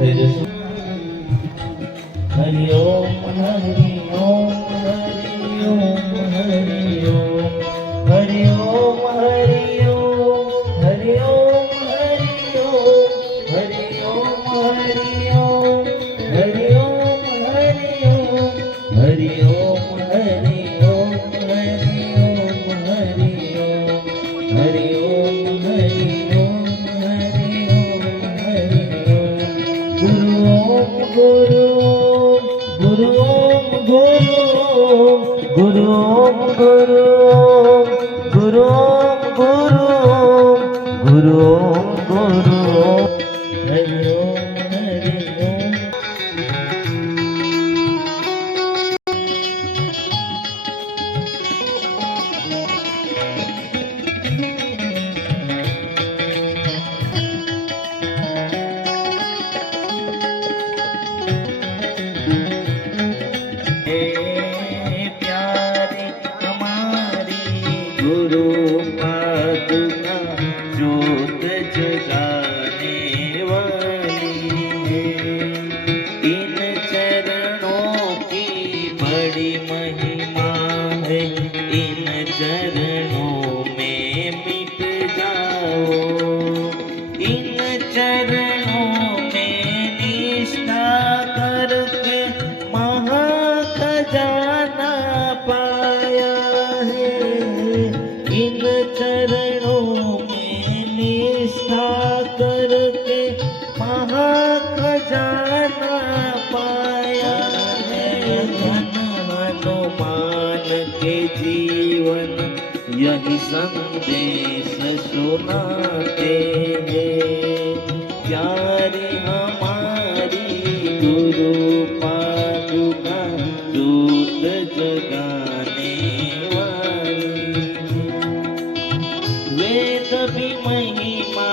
થઈ જશું. હરિ ઓમ હરિ ઓમ હરિ ઓમ હરિ ઓમ હરિ ઓમ હરિ ઓમ હરિ ઓમ હરિ ઓમ હરિ ઓમ હરિ ઓમ હરિ ઓમ હરિ ઓમ હરિ ઓમ હરિ ઓમ હરિ ઓમ હરિ ઓમ હરિ ઓમ હરિ ઓમ હરિ ઓમ ગુરુ ઓમ ગુરુ ઓમ ગુરુ ઓમ ગુરુ ઓમ ગુરુ ઓમ ગુરુ ઓમ ગુરુ ઓમ ગુરુ ઓમ ગુરુ ઓમ હરિ ઓમ હરિ ઓમ. प्यारे हमारी गुरु पादुका ज्योत जगाने वाली है, इन चरणों की बड़ी महिमा है, इन चरणों में मिट जाओ, इन चरणों में निष्ठा करके खजाना पाया है, इन चरणों में निष्ठा करके महाखजाना पाया है। धन हनुमान के जीवन यही संदेश सुनाते हैं, प्यारे हमारी गुरु पादुका ज्योत जगाने वाली। वेद भी महिमा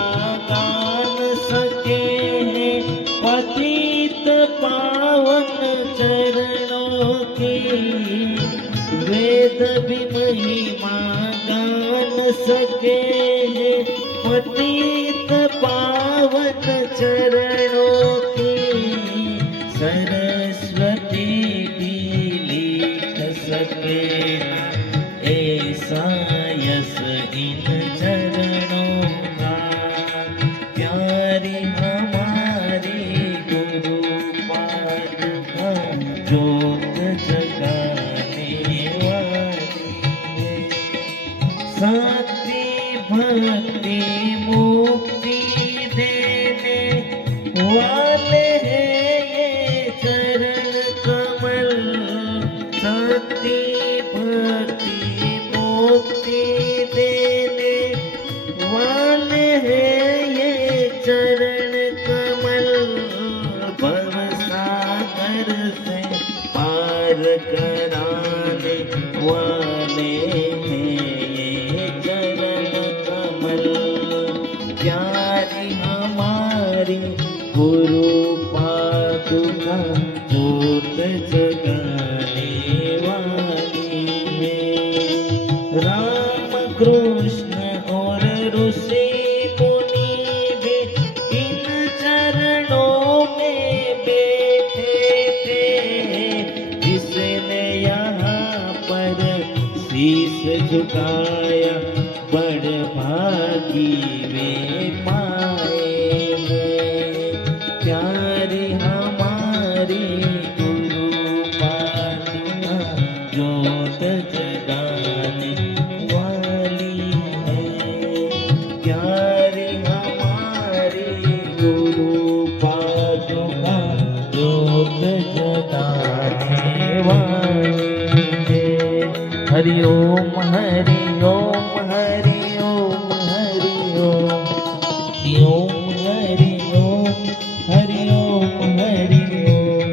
गान सके हैं, पतित पावन चरणों की, वेद भी महिमा गान सके हैं, पतित पावन चरणों की, सरस्वती भी लिख सके ऐसा यश इन चरणों का, प्यारी हमारी गुरु पादुका ज्योत जगाने वाली है, शांति भक्ति मुक्ति देने वाले हैं ये चरण कमल, शांति भक्ति मुक्ति देने वाले हैं ये चरण कमल, भव सागर से पार कराने वाले हैं ये चरण कमल, प्यारी हमारी गुरु पादुका ज्योत जगाने वाली है। राम कृष्ण और ऋषि मुनि भी इन चरणों में बैठे थे, जिसने यहाँ पर शीश झुकाया बड़ भागी वे पाए हैं, प्यारे हमारी गुरु पादुका ज्योत जगाने वाली है, प्यारे हमारी गुरु पादुका ज्योत जगाने वाली है। हरि ओम हरि ओम हरि ओम हरि ओम हरि ओम हरि ओम हरि ओम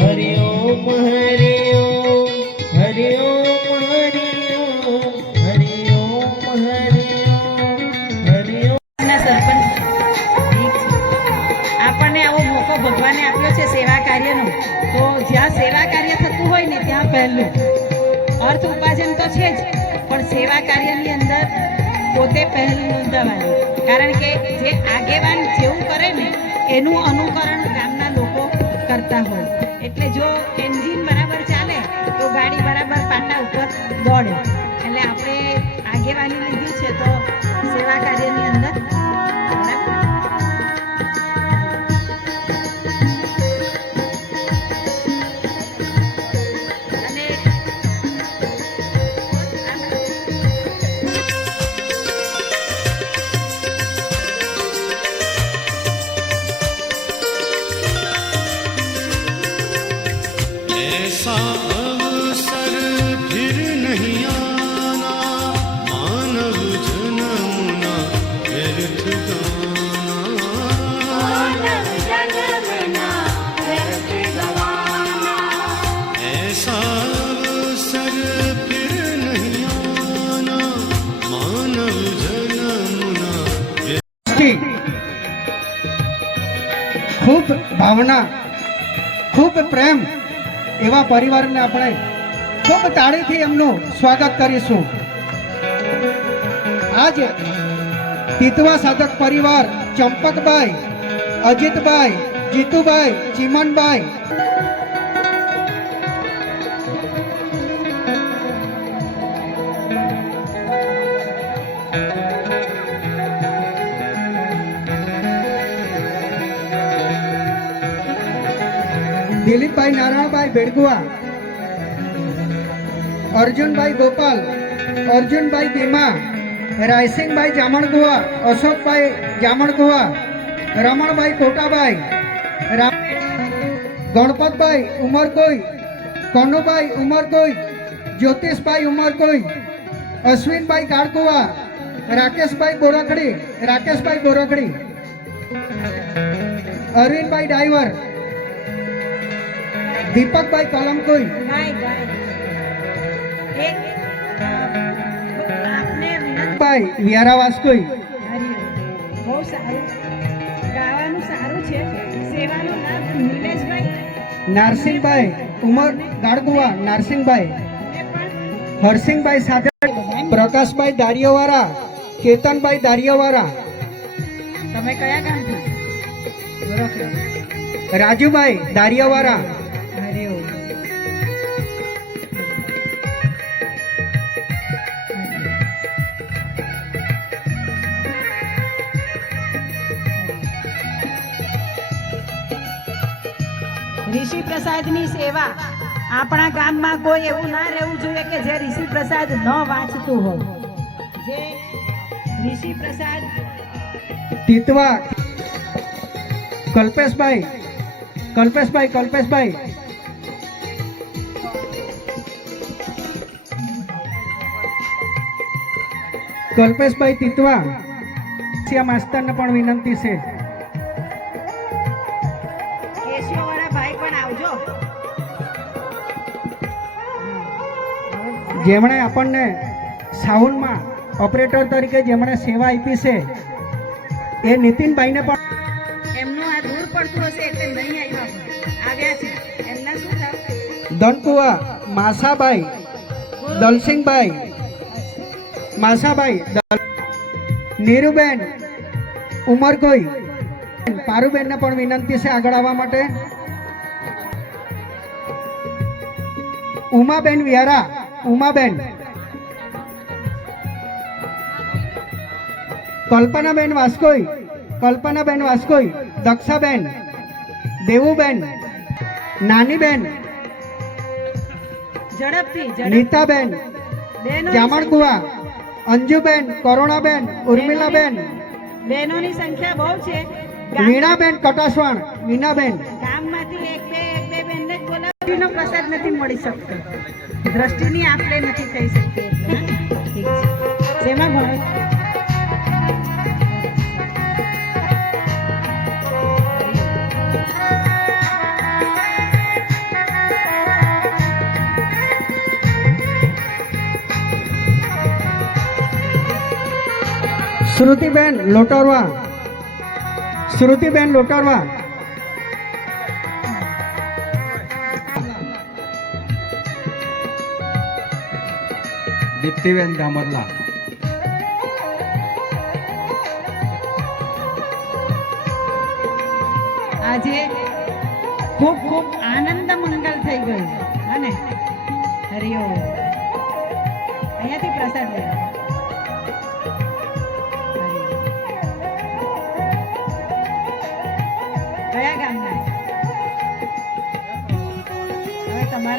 हरि ओम हरि ओम हरि ओम हरि ओम हरि ओम हरि ओम हरि ओम। સરપંચ આપણને આવો મોકો ભગવાને આપ્યો છે સેવા કાર્યનો, તો જ્યાં સેવા કાર્ય થતું હોય ને ત્યાં પહેલું અર્થ ઉપાર્જન તો છે જ, પણ સેવા કાર્યની અંદર પોતે પહેલું નોંધાવાનું, કારણ કે જે આગેવાન જેવું કરે ને એનું અનુકરણ ગામના ના હોય. એટલે જો એન્જિન બરાબર ચાલે તો ગાડી બરાબર પાટા ઉપર દોડે. એટલે આપણે આગેવાની લીધી છે તો સેવા કાર્યની અંદર બરાબર. અને ऐसा अवसर फिर नहीं आना, मानव जन्मना व्यर्थ गाना। ऐसा अवसर फिर नहीं आना, मानव जन्मना ખૂબ ભાવના, ખૂબ પ્રેમ એવા પરિવારને આપણે ખૂબ તાળીથી એમનું સ્વાગત કરીશું. આજ તીતવા સાધક પરિવાર ચંપકભાઈ, અજીતભાઈ, જીતુભાઈ, ચીમનભાઈ દિલીપભાઈ નારાયણભાઈ બેડગુઆ, અર્જુનભાઈ ગોપાલ, અર્જુનભાઈ દીમા, રાયસિંગભાઈ જામણગુવા, અશોકભાઈ જામણગુવા, રમણભાઈ કોટાભાઈ, ગણપતભાઈ ઉમરકોઈ, કનુભાઈ ઉમરકોઈ, જ્યોતિષભાઈ ઉમરકોઈ, અશ્વિનભાઈ કાળકુવા, રાકેશભાઈ બોરકડી, અરવિંદભાઈ ડાઈવર, દીપકભાઈ કલમકોઈ, ભાઈ વ્યારાવાસકોઈ. બહુ સારું ગાવાનું સારું છે. સેવાનું નામ નિલેશભાઈ, નારસિંહભાઈ ઉમર ગાડકુવા, નારસિંહભાઈ, હરસિંહભાઈ સાથે, પ્રકાશભાઈ દારિયાવાળા, કેતનભાઈ દારિયાવાળા. તમે કયા ગામથી? રાજુભાઈ દારિયાવાળા, હરિઓમ. ઋષિ પ્રસાદની સેવા આપણા ગામમાં કોઈ એવું ના રહેવું જોઈએ કે જે ઋષિ પ્રસાદ ન વાંચતું હોય. જે ઋષિ પ્રસાદ તીતવા કલ્પેશભાઈ, તીતવા માસ્તરને પણ વિનંતી છે. કેશિયોવાળા ભાઈ પણ આવજો. જેમણે આપણને સાઉન્ડમાં ઓપરેટર તરીકે જેમણે સેવા આપી છે એ નીતિનભાઈને પણ એમનું આ દૂર પડતું હશે એટલે નહીં આવ્યા છે. એમના શું નામ? દનકુવા માસાભાઈ, દલસિંહભાઈ માસાભાઈ, નીરુબેન ઉમરકોઈ, પારુબેનને પણ વિનંતી છે આગળ આવવા માટે. ઉમાબેન વ્યારા, ઉમાબેન, કલ્પનાબેન વાસ્કોઈ, દક્ષાબેન, દેવુબેન, નાનીબેન, ઝડપથી નીતાબેન જામણકુવા, અંજુબેન, કરુણાબેન, ઉર્મિલાબેન, બહેનોની સંખ્યા બહુ છે. વીણાબેન કટાસવાણ, વીણાબેન. ગામમાંથી એક બે બેનને જ બોલાવીનો પ્રસાદ નથી મળી શકતો. દ્રષ્ટિની આપલે નથી થઈ શકતી. ઠીક છે. શેમાં ભણો? શ્રુતિબેન લોટરવા, દીપ્તિબેન ધામરલા, આજે ખૂબ ખૂબ આનંદ મંગલ થઈ ગયું અને હરિઓમ અહીંયાથી પ્રસાદ લઈ કયા ગામના હવે તમારા